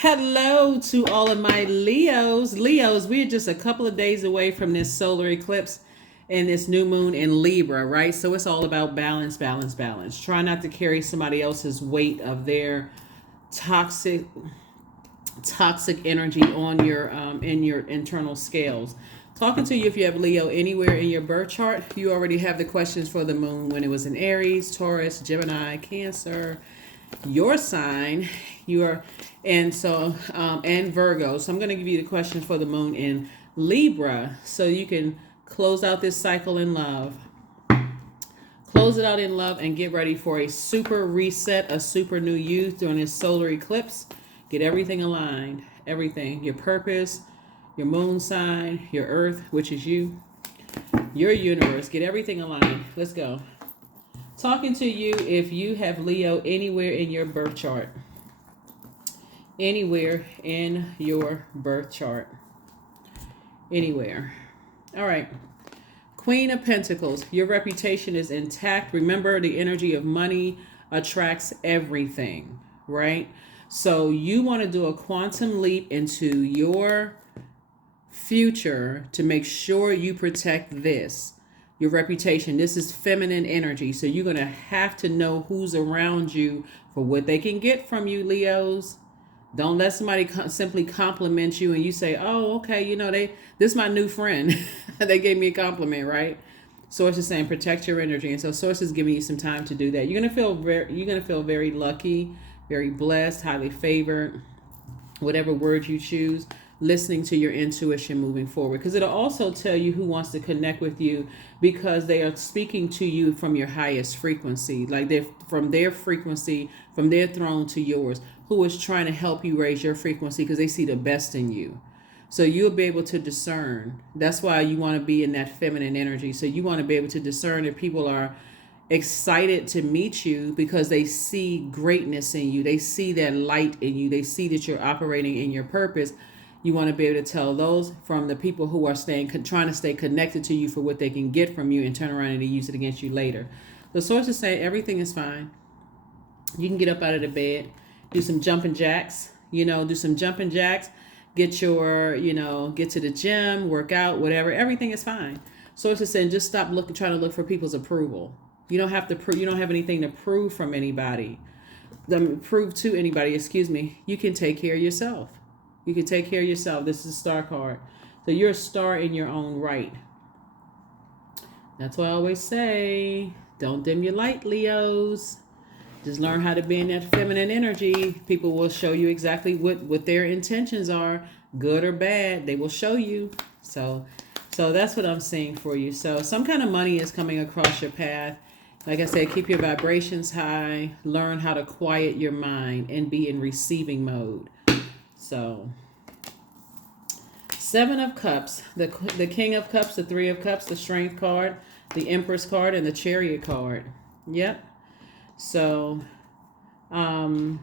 Hello to all of my Leos. Leos, we're just a couple of days away from this solar eclipse and this new moon in Libra, right? So it's all about balance, balance, balance. Try not to carry somebody else's weight of their toxic toxic energy on your in your internal scales. Talking to you, if you have Leo anywhere in your birth chart, you already have the questions for the moon when it was in Aries, Taurus, Gemini, Cancer, your sign, your and Virgo. So I'm going to give you the questions for the moon in Libra so you can close out this cycle in love. Close it out in love and get ready for a super reset, a super new you during this solar eclipse. Get everything aligned, everything, your purpose, your moon sign, your earth, which is you, your universe. Get everything aligned. Let's go. Talking to you if you have Leo anywhere in your birth chart. Anywhere in your birth chart. Anywhere. All right. Queen of Pentacles. Your reputation is intact. Remember, the energy of money attracts everything, right? So you want to do a quantum leap into your future to make sure you protect this. Your reputation. This is feminine energy. So you're going to have to know who's around you for what they can get from you, Leos. Don't let somebody simply compliment you and you say, oh, okay, this is my new friend. They gave me a compliment, right? Source is saying protect your energy. And so Source is giving you some time to do that. You're going to feel very lucky, very blessed, highly favored, whatever word you choose, listening to your intuition moving forward. Because it'll also tell you who wants to connect with you because they are speaking to you from your highest frequency. Like they're from their frequency, from their throne to yours, who is trying to help you raise your frequency because they see the best in you. So you'll be able to discern. That's why you want to be in that feminine energy. So you want to be able to discern if people are excited to meet you because they see greatness in you. They see that light in you. They see that you're operating in your purpose. You want to be able to tell those from the people who are trying to stay connected to you for what they can get from you and turn around and use it against you later. The sources say everything is fine. You can get up out of the bed, do some jumping jacks, get get to the gym, work out, whatever. Everything is fine. Sources saying just stop trying to look for people's approval. You don't have to prove. You don't have anything to prove from anybody. Prove to anybody. Excuse me. You can take care of yourself. You can take care of yourself. This is a star card. So you're a star in your own right. That's why I always say, don't dim your light, Leos. Just learn how to be in that feminine energy. People will show you exactly what their intentions are, good or bad. They will show you. So that's what I'm seeing for you. So some kind of money is coming across your path. Like I said, keep your vibrations high. Learn how to quiet your mind and be in receiving mode. So, Seven of Cups, the King of Cups, the Three of Cups, the Strength card, the Empress card, and the Chariot card. Yep. So, I'm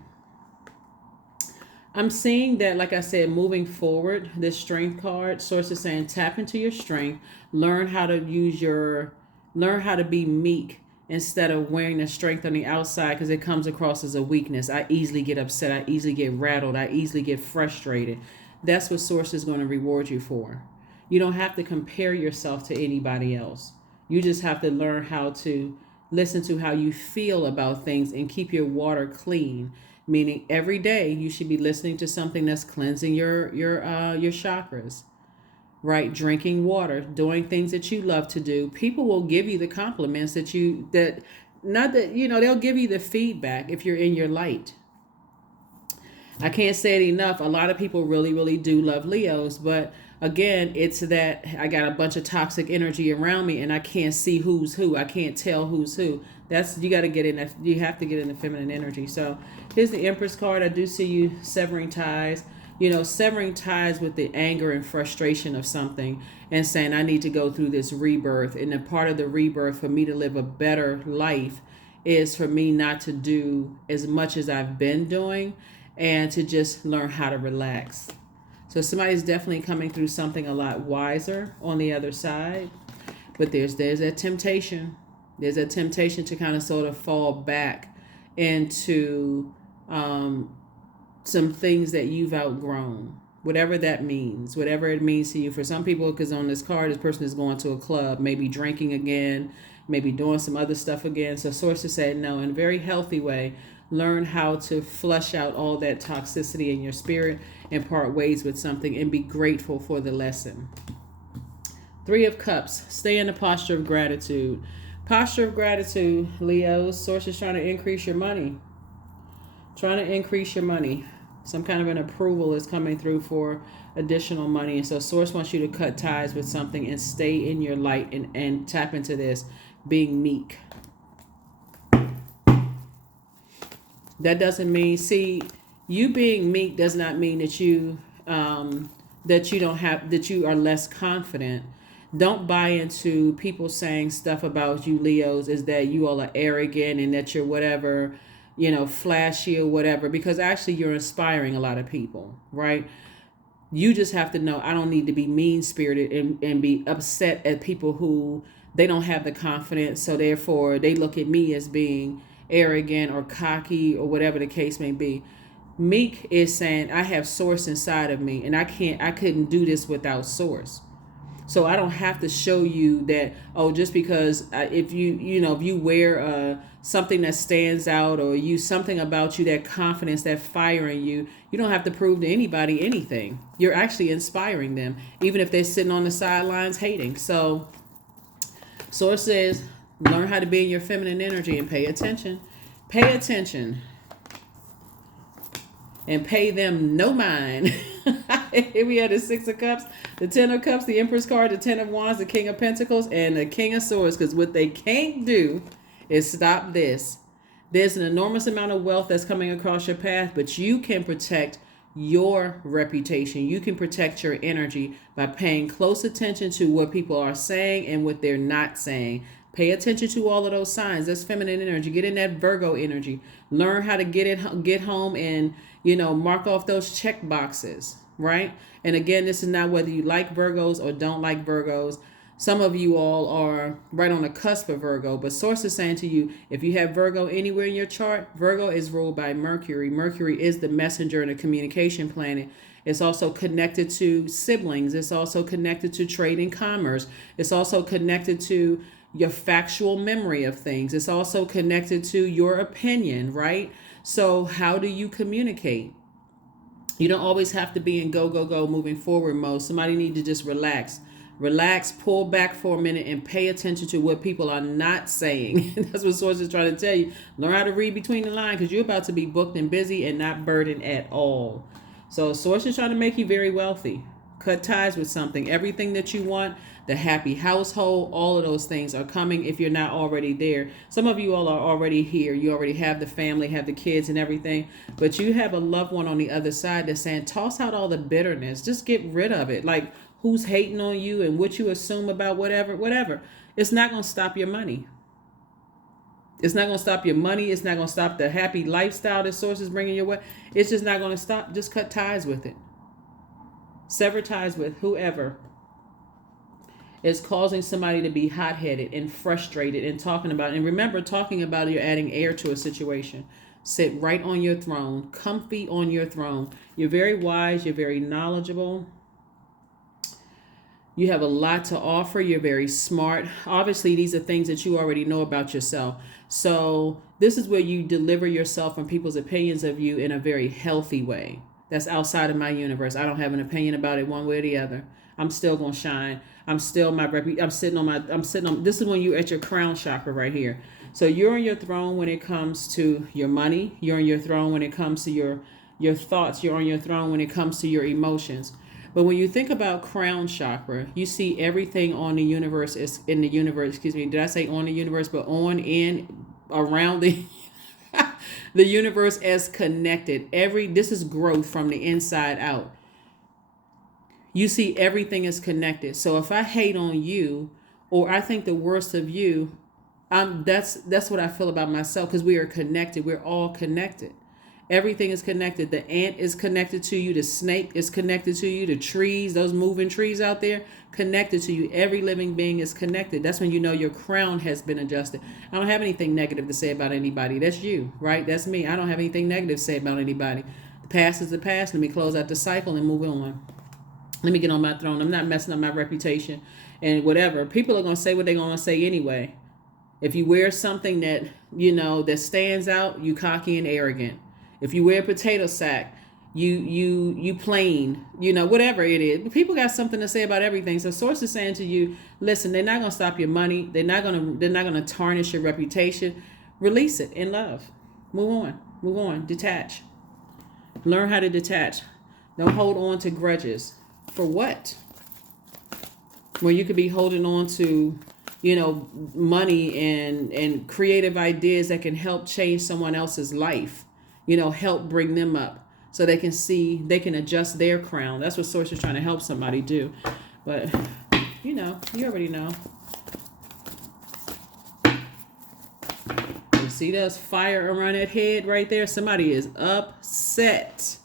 seeing that, like I said, moving forward, this Strength card, Source is saying tap into your strength, learn how to be meek instead of wearing the strength on the outside because it comes across as a weakness. I easily get upset. I easily get rattled. I easily get frustrated. That's what Source is going to reward you for. You don't have to compare yourself to anybody else. You just have to learn how to listen to how you feel about things and keep your water clean. Meaning every day you should be listening to something that's cleansing your chakras. Right? Drinking water, doing things that you love to do. People will give you the compliments they'll give you the feedback if you're in your light. I can't say it enough. A lot of people really, really do love Leos, but again, it's that I got a bunch of toxic energy around me and I can't see who's who. I can't tell who's who. You got to get in that. You have to get in the feminine energy. So here's the Empress card. I do see you severing ties. Severing ties with the anger and frustration of something and saying, I need to go through this rebirth. And a part of the rebirth for me to live a better life is for me not to do as much as I've been doing and to just learn how to relax. So somebody's definitely coming through something a lot wiser on the other side. But there's a temptation. There's a temptation to kind of sort of fall back into some things that you've outgrown, whatever that means, whatever it means to you. For some people, because on this card, this person is going to a club, maybe drinking again, maybe doing some other stuff again. So sources said, no, in a very healthy way, learn how to flush out all that toxicity in your spirit and part ways with something and be grateful for the lesson. 3 of Cups, stay in the posture of gratitude. Posture of gratitude, Leos. Sources trying to increase your money. Trying to increase your money. Some kind of an approval is coming through for additional money. And so source wants you to cut ties with something and stay in your light and tap into this, being meek. That doesn't mean, see, you being meek does not mean that you that you are less confident. Don't buy into people saying stuff about you, Leos, is that you all are arrogant and that you're whatever, flashy or whatever, because actually you're inspiring a lot of people, right? You just have to know, I don't need to be mean-spirited and be upset at people who they don't have the confidence, so therefore they look at me as being arrogant or cocky or whatever the case may be. Meek is saying, I have source inside of me and I couldn't do this without source. So I don't have to show you that, just because if you wear something that stands out or something about you, that confidence, that fire in you, you don't have to prove to anybody anything. You're actually inspiring them, even if they're sitting on the sidelines hating. So source says, learn how to be in your feminine energy and pay attention. Pay attention. And pay them no mind. Here we have the 6 of Cups, the 10 of Cups, the Empress card, the 10 of Wands, the King of Pentacles, and the King of Swords. Because what they can't do is stop this. There's an enormous amount of wealth that's coming across your path, but you can protect your reputation. You can protect your energy by paying close attention to what people are saying and what they're not saying. Pay attention to all of those signs. That's feminine energy. Get in that Virgo energy. Learn how to get home and, mark off those check boxes, right? And again, this is not whether you like Virgos or don't like Virgos. Some of you all are right on the cusp of Virgo, but source is saying to you, if you have Virgo anywhere in your chart, Virgo is ruled by Mercury. Mercury is the messenger and the communication planet. It's also connected to siblings. It's also connected to trade and commerce. It's also connected to your factual memory of things. It's also connected to your opinion, right? So how do you communicate? You don't always have to be in go, go, go, moving forward mode. Somebody need to just relax. Relax, pull back for a minute and pay attention to what people are not saying. That's what Source is trying to tell you. Learn how to read between the lines because you're about to be booked and busy and not burdened at all. So Source is trying to make you very wealthy. Cut ties with something. Everything that you want, the happy household, all of those things are coming if you're not already there. Some of you all are already here. You already have the family, have the kids and everything, but you have a loved one on the other side that's saying, toss out all the bitterness. Just get rid of it. Like who's hating on you and what you assume about whatever. It's not going to stop your money. It's not going to stop your money. It's not going to stop the happy lifestyle that Source is bringing your way. It's just not going to stop. Just cut ties with it. Sever ties with whoever is causing somebody to be hot-headed and frustrated and talking about it. And remember, talking about it, you're adding air to a situation. Sit right on your throne, comfy on your throne. You're very wise. You're very knowledgeable. You have a lot to offer. You're very smart. Obviously, these are things that you already know about yourself. So this is where you deliver yourself from people's opinions of you in a very healthy way. That's outside of my universe. I don't have an opinion about it one way or the other. I'm still going to shine. I'm still I'm sitting on, this is when you're at your crown chakra right here. So you're on your throne when it comes to your money. You're on your throne when it comes to your thoughts. You're on your throne when it comes to your emotions. But when you think about crown chakra, you see everything on the universe is in the universe. Excuse me. Did I say on the universe? But on, in, around the the universe as connected. This is growth from the inside out. You see everything is connected. So if I hate on you or I think the worst of you, that's what I feel about myself because we are connected. We're all connected. Everything is connected. The ant is connected to you. The snake is connected to you. The trees, those moving trees out there, connected to you. Every living being is connected. That's when you know your crown has been adjusted. I don't have anything negative to say about anybody. That's you, right? That's me. I don't have anything negative to say about anybody. The past is the past. Let me close out the cycle and move on. Let me get on my throne. I'm not messing up my reputation and whatever. People are going to say what they're going to say anyway. If you wear something that, that stands out, you cocky and arrogant. If you wear a potato sack, you plain, whatever it is. But people got something to say about everything. So Source is saying to you, listen, they're not going to stop your money. They're not going to tarnish your reputation. Release it in love. Move on, detach. Learn how to detach. Don't hold on to grudges. For what? Where you could be holding on to, money and creative ideas that can help change someone else's life, help bring them up so they can adjust their crown. That's what Source is trying to help somebody do. But, you already know. You see there's fire around that head right there? Somebody is upset.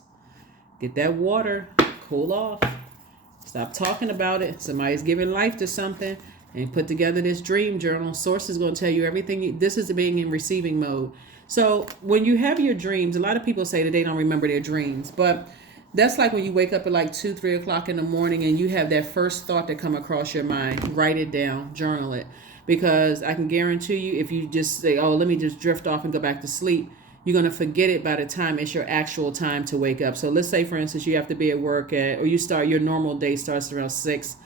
Get that water, cool off. Stop talking about it. Somebody's giving life to something. And put together this dream journal. Source is going to tell you everything. This is being in receiving mode. So when you have your dreams, a lot of people say that they don't remember their dreams. But that's like when you wake up at like 2, 3 o'clock in the morning and you have that first thought that come across your mind. Write it down. Journal it. Because I can guarantee you, if you just say, oh, let me just drift off and go back to sleep, you're going to forget it by the time it's your actual time to wake up. So let's say, for instance, you have to be at work or your normal day starts around 6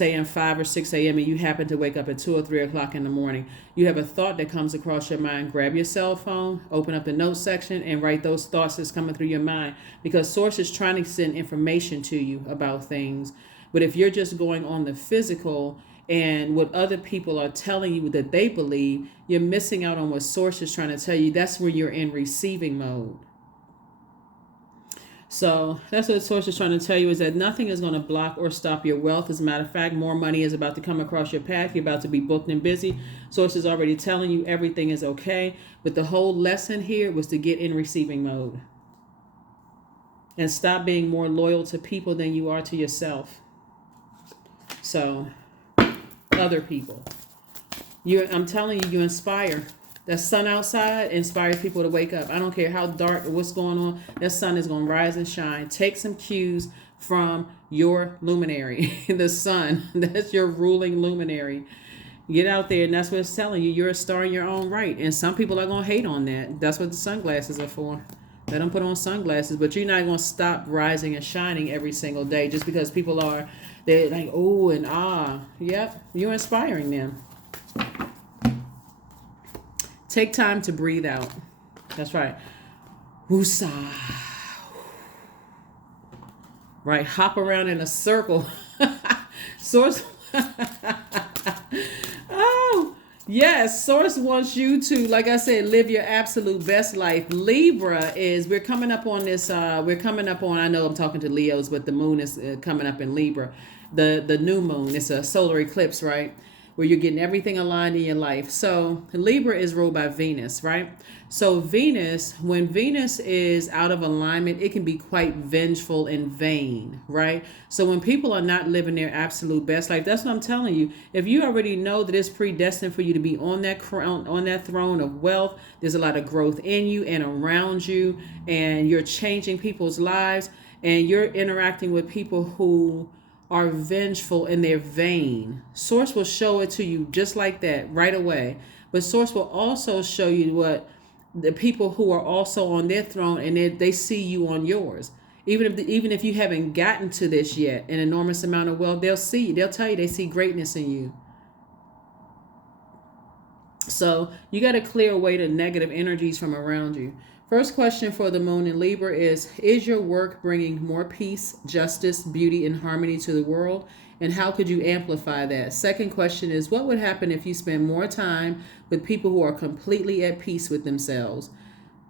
a.m., 5 or 6 a.m., and you happen to wake up at 2 or 3 o'clock in the morning. You have a thought that comes across your mind. Grab your cell phone, open up the notes section, and write those thoughts that's coming through your mind. Because Source is trying to send information to you about things. But if you're just going on the physical and what other people are telling you that they believe, you're missing out on what Source is trying to tell you. That's where you're in receiving mode. So that's what Source is trying to tell you, is that nothing is going to block or stop your wealth. As a matter of fact, more money is about to come across your path. You're about to be booked and busy. Source is already telling you everything is okay. But the whole lesson here was to get in receiving mode. And stop being more loyal to people than you are to yourself. So, other people. I'm telling you, you inspire. That sun outside inspires people to wake up. I don't care how dark or what's going on. That sun is going to rise and shine. Take some cues from your luminary, the sun. That's your ruling luminary. Get out there, and that's what it's telling you. You're a star in your own right. And some people are going to hate on that. That's what the sunglasses are for. Let them put on sunglasses. But you're not going to stop rising and shining every single day just because they're like, oh and ah. Yep, you're inspiring them. Take time to breathe out. That's right. Woosah. Right. Hop around in a circle. Source. Oh, yes. Source wants you to, like I said, live your absolute best life. Libra we're coming up on, I know I'm talking to Leos, but the moon is coming up in Libra. The new moon. It's a solar eclipse, right? Where you're getting everything aligned in your life. So Libra is ruled by Venus, right? So when Venus is out of alignment, it can be quite vengeful and vain, right? So when people are not living their absolute best life, that's what I'm telling you. If you already know that it's predestined for you to be on that crown, on that throne of wealth, there's a lot of growth in you and around you, and you're changing people's lives, and you're interacting with people who are vengeful and they're vain. Source will show it to you just like that right away. But Source will also show you what the people who are also on their throne, and they see you on yours. Even if you haven't gotten to this yet, an enormous amount of wealth, they'll tell you they see greatness in you. So you got to clear away the negative energies from around you. First question for the moon in Libra is your work bringing more peace, justice, beauty, and harmony to the world? And how could you amplify that? Second question is, what would happen if you spend more time with people who are completely at peace with themselves?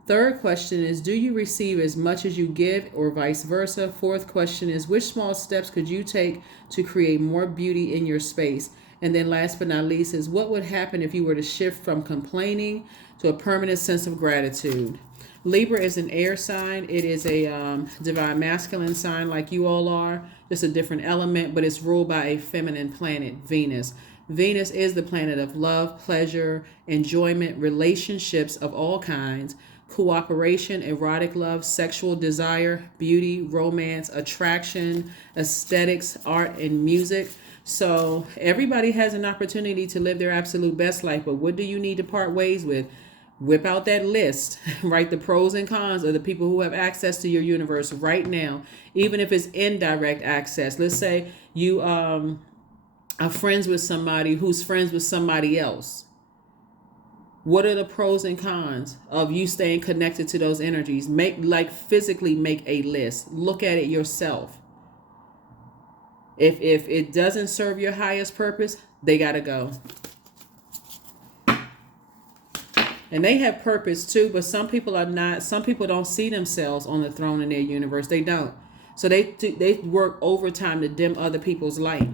Third question is, do you receive as much as you give, or vice versa? Fourth question is, which small steps could you take to create more beauty in your space? And then last but not least is, what would happen if you were to shift from complaining to a permanent sense of gratitude? Libra is an air sign. It is a divine masculine sign like you all are. Just a different element, but it's ruled by a feminine planet, Venus. Venus is the planet of love, pleasure, enjoyment, relationships of all kinds, cooperation, erotic love, sexual desire, beauty, romance, attraction, aesthetics, art, and music. So everybody has an opportunity to live their absolute best life, but what do you need to part ways with? Whip out that list, write the pros and cons of the people who have access to your universe right now, even if it's indirect access. Let's say you are friends with somebody who's friends with somebody else. What are the pros and cons of you staying connected to those energies? Physically make a list. Look at it yourself. If it doesn't serve your highest purpose, they gotta go. And they have purpose too, but some people are not. Some people don't see themselves on the throne in their universe. They don't. So they work overtime to dim other people's light.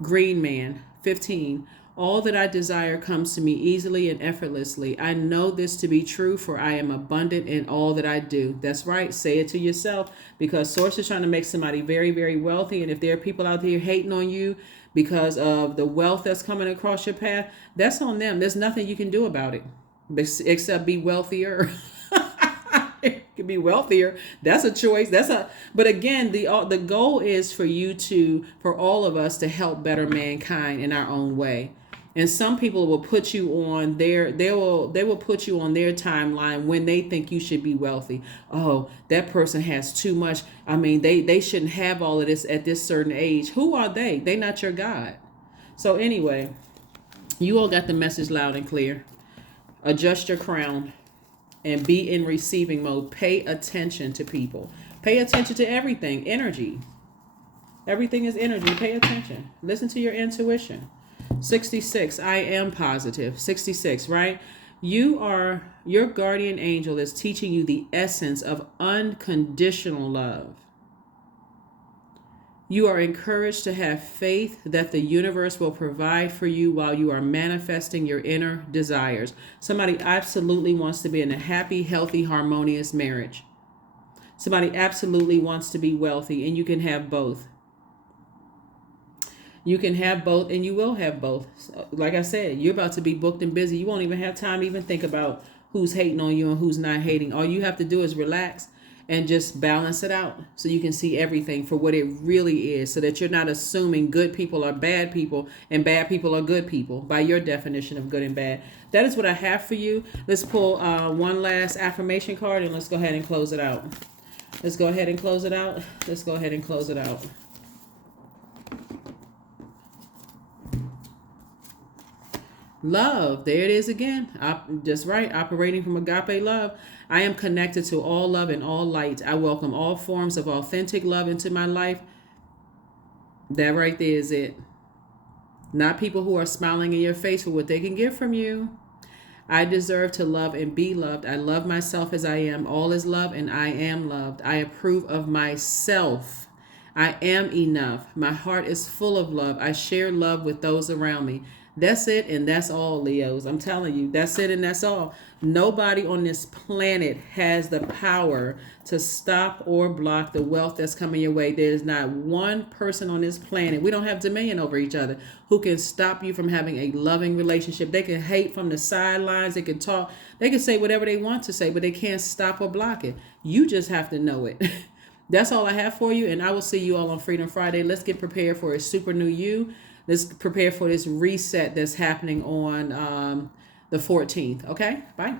Green Man, 15. All that I desire comes to me easily and effortlessly. I know this to be true, for I am abundant in all that I do. That's right. Say it to yourself, because Source is trying to make somebody very, very wealthy. And if there are people out there hating on you because of the wealth that's coming across your path, that's on them. There's nothing you can do about it except be wealthier. You can be wealthier. That's a choice. But again, the goal is for all of us to help better mankind in our own way. And some people will put you on they will put you on their timeline when they think you should be wealthy. Oh, that person has too much. I mean, they shouldn't have all of this at this certain age. Who are they? They're not your God. So anyway, you all got the message loud and clear. Adjust your crown and be in receiving mode. Pay attention to people. Pay attention to everything. Energy. Everything is energy. Pay attention. Listen to your intuition. 66, I am positive. 66, right? Your guardian angel is teaching you the essence of unconditional love. You are encouraged to have faith that the universe will provide for you while you are manifesting your inner desires. Somebody absolutely wants to be in a happy, healthy, harmonious marriage. Somebody absolutely wants to be wealthy, and you can have both. You can have both, and you will have both. Like I said, you're about to be booked and busy. You won't even have time to even think about who's hating on you and who's not hating. All you have to do is relax and just balance it out so you can see everything for what it really is, so that you're not assuming good people are bad people and bad people are good people by your definition of good and bad. That is what I have for you. Let's pull one last affirmation card, and let's go ahead and close it out. Let's go ahead and close it out. Let's go ahead and close it out. Love. There it is again. Just right. Operating from agape love. I am connected to all love and all light. I welcome all forms of authentic love into my life. That right there is it. Not people who are smiling in your face for what they can get from you. I deserve to love and be loved. I love myself as I am. All is love and I am loved. I approve of myself. I am enough. My heart is full of love. I share love with those around me. That's it, and that's all, Leos. I'm telling you, that's it, and that's all. Nobody on this planet has the power to stop or block the wealth that's coming your way. There's not one person on this planet, we don't have dominion over each other, who can stop you from having a loving relationship. They can hate from the sidelines, they can talk, they can say whatever they want to say, but they can't stop or block it. You just have to know it. That's all I have for you, and I will see you all on Freedom Friday. Let's get prepared for a super new you. Let's prepare for this reset that's happening on the 14th. Okay? Bye.